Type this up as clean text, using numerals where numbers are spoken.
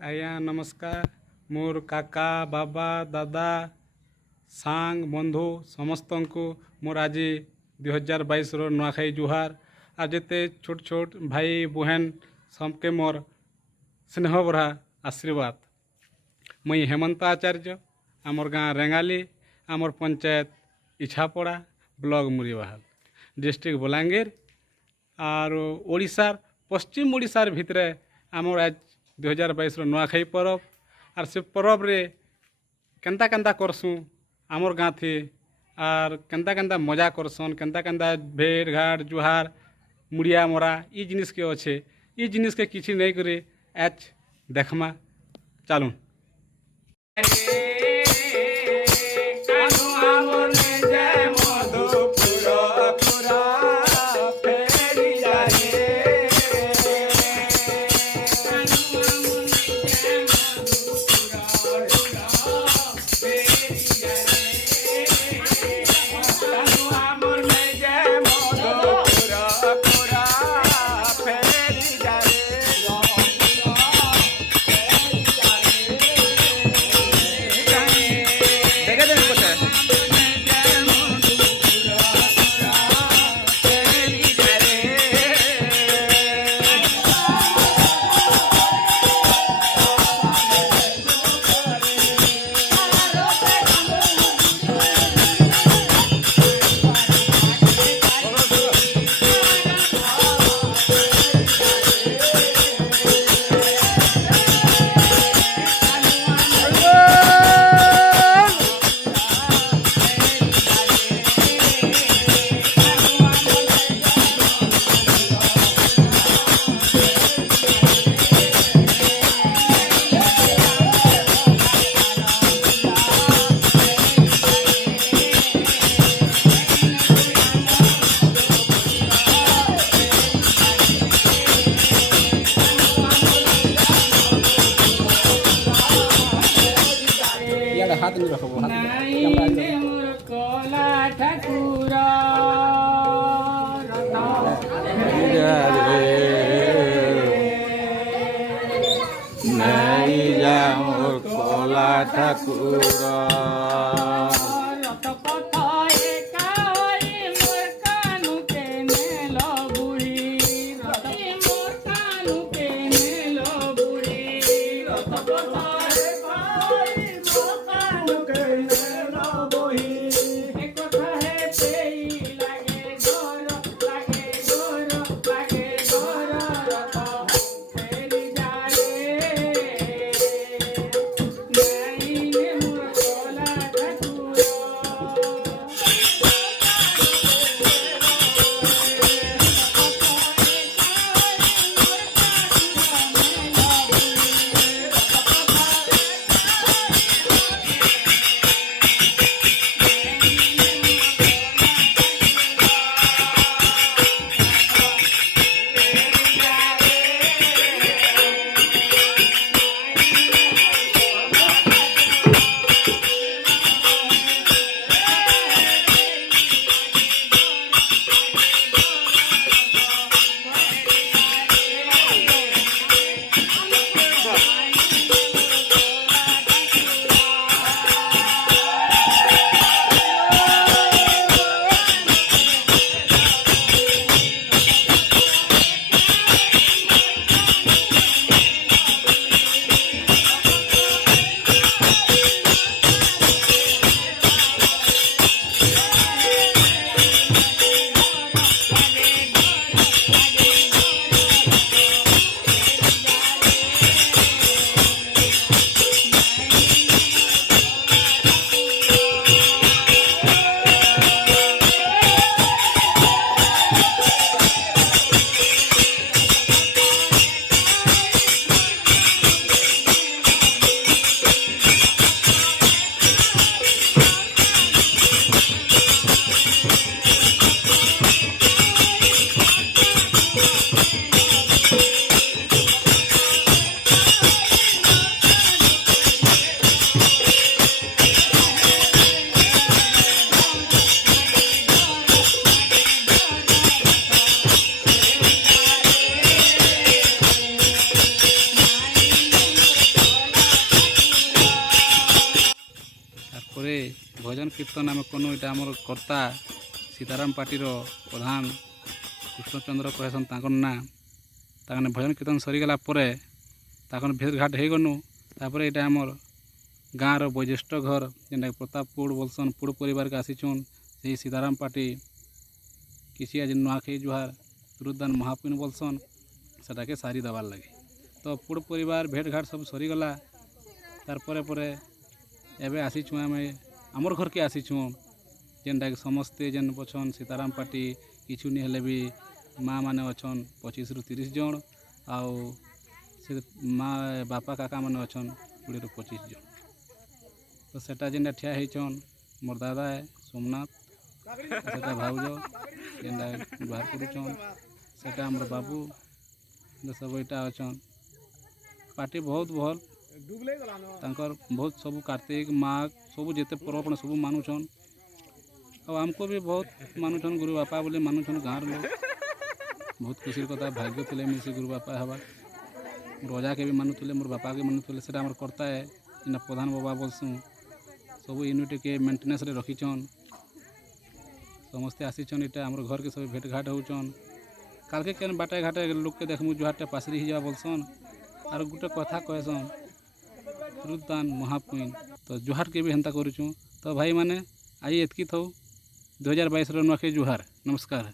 ଆଜ୍ଞା ନମସ୍କାର। ମୋର କାକା ବାବା ଦାଦା ସାଙ୍ଗ ବନ୍ଧୁ ସମସ୍ତଙ୍କୁ ମୋର ଆଜି 2022ର ନୂଆଖାଇ ଜୁହାର। ଆଉ ଯେତେ ଛୋଟ ଛୋଟ ଭାଇ ବୁହେନ ସମସ୍ତେ ମୋର ସ୍ନେହ ଭରା ଆଶୀର୍ବାଦ। ମୁଇଁ ହେମନ୍ତ ଆଚାର୍ଯ୍ୟ, ଆମର ଗାଁ ରେଙ୍ଗାଲି, ଆମର ପଞ୍ଚାୟତ ଇଛାପଡ଼ା, ବ୍ଲକ ମୁରିବାହାଲ, ଡିଷ୍ଟ୍ରିକ୍ଟ ବଲାଙ୍ଗୀର। ଆରୁ ଓଡ଼ିଶାର ପଶ୍ଚିମ ଓଡ଼ିଶାର ଭିତରେ ଆମର ଆଜ 2022ର ନୂଆଖାଇ ପରବ। ଆର୍ ସେ ପରବରେ କେନ୍ତା କେନ୍ତା କରସୁଁ ଆମର୍ ଗାଁ ଥି, ଆର୍ କେନ୍ତା କେନ୍ତା ମଜା କରସନ୍, କେନ୍ତା କେନ୍ତା ଭେଟ ଘାଟ ଜୁହାର ମୁଡ଼ିଆ ମରା ଇ ଜିନିଷକେ ଅଛେ। ଇ ଜିନିଷକେ କିଛି ନେଇକରି ଆଜ ଦେଖମା, ଚାଲୁନ୍। हाथ नहीं रखो, कला ठाकुर नहीं जा मोर कला ठाकुर ଘରେ ଭଜନ କୀର୍ତ୍ତନ ଆମେ କନୁ। ଏଇଟା ଆମର କର୍ତ୍ତା ସୀତାରାମ ପାର୍ଟିର ପ୍ରଧାନ କୃଷ୍ଣଚନ୍ଦ୍ର କହେସନ୍ ତାଙ୍କର ନାଁ। ତାମାନେ ଭଜନ କୀର୍ତ୍ତନ ସରିଗଲା ପରେ ତାଙ୍କର ଭେଟ ଘାଟ ହେଇଗନୁ। ତାପରେ ଏଇଟା ଆମର ଗାଁର ବୈଜ୍ୟେଷ୍ଠ ଘର ଯେନ୍ଟାକି ପ୍ରତାପପୁର ବୋଲସନ୍ ପୁଡ଼ ପରିବାରକେ ଆସିଛୁନ୍। ସେହି ସୀତାରାମ ପାର୍ଟି କିଛି ଆଜି ନୂଆଖାଇ ଜୁହାର ରୁଦାନ ମହାପୁନ ବୋଲସନ୍ ସେଟାକେ ସାରି ଦେବାର୍ ଲାଗି। ତ ପୁଡ଼ ପରିବାର ଭେଟ ଘାଟ ସବୁ ସରିଗଲା। ତାର ପରେ ଏବେ ଆସିଛୁଁ ଆମେ ଆମର୍ ଘରକେ ଆସିଛୁଁ ଯେନ୍ଟାକି ସମସ୍ତେ ଯେନ୍ ଅଛନ୍ ସୀତାରାମ ପାର୍ଟି କିଛି ନି ହେଲେ ବି ମାଆ ମାନେ ଅଛନ୍ 25ରୁ 30 ଜଣ ଆଉ ସେ ମା ବାପା କାକା ମାନେ ଅଛନ୍ 20ରୁ 25 ଜଣ। ତ ସେଟା ଯେନ୍ଟା ଠିଆ ହେଇଛନ୍ ମୋର୍ ଦାଦା ସୋମନାଥ ସେଟା ଭାଉଜ ଯେନ୍ଟା ଜୁହାର କରୁଛନ୍ ସେଟା ଆମର ବାବୁ ସବୁ ଏଇଟା ଅଛନ୍। ପାର୍ଟି ବହୁତ ଭଲ୍ ତାଙ୍କର ବହୁତ ସବୁ କାର୍ତ୍ତିକ ମାଘ ସବୁ ଯେତେ ପର୍ବପର୍ବାଣି ସବୁ ମାନୁଛନ୍। ଆଉ ଆମକୁ ବି ବହୁତ ମାନୁଛନ୍ ଗୁରୁ ବାପା ବୋଲି ମାନୁଛନ୍ ଗାଁର ଲୋକ। ବହୁତ ଖୁସିର କଥା ଭାଗ୍ୟ ଥିଲେ ମିଶି ଗୁରୁ ବାପା ହେବା। ମୋର୍ ଅଜାକେ ବି ମାନୁଥିଲେ ମୋର୍ ବାପାକେ ମାନୁଥିଲେ ସେଟା ଆମର କର୍ତ୍ତା ଏ ଯେନ୍ଟା ପ୍ରଧାନ ବାବା ବୋଲସୁଁ। ସବୁ ୟୁନିଟିକେ ମେଣ୍ଟେନାନ୍ସରେ ରଖିଛନ୍। ସମସ୍ତେ ଆସିଛନ୍ ଏଇଟା ଆମର ଘରକେ ସବୁ ଭେଟ ଘାଟ ହେଉଛନ୍। କାଲକେ କେନ୍ ବାଟେ ଘାଟେ ଲୋକେ ଦେଖମୁ ଜୁହାରଟା ପାସରି ହେଇଯିବା ବୋଲସନ୍। ଆର୍ ଗୋଟେ କଥା କହେସନ୍ ରୁଦାନ ମହାପୁଇନ ତ ଜୁହାରକେ ବି ହେନ୍ତା କରୁଛୁଁ। ତ ଭାଇମାନେ ଆଜି ଏତ୍କି ଥାଉ 2022ର ନୂଆଖାଇ ଜୁହାର ନମସ୍କାର।